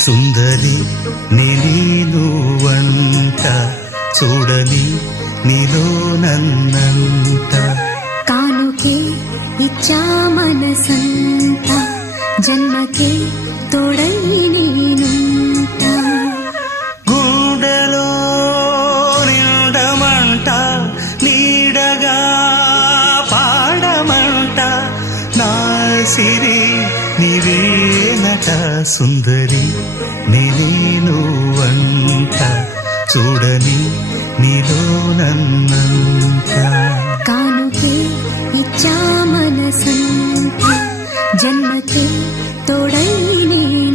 సుందరి నేను వంట చూడని నీలో నన్నంట కానుకే ఇచ్చా మనసంత జన్మకే తోడై నేనుంట గుండెలో నిండమంట నీడగా పాడమంట నా సిరి నీవేనట సుందరి నేను వంట చూడని నీలో నన్నంత కానుకే ఇచ్చా మనసంత జన్మకే తోడై నేను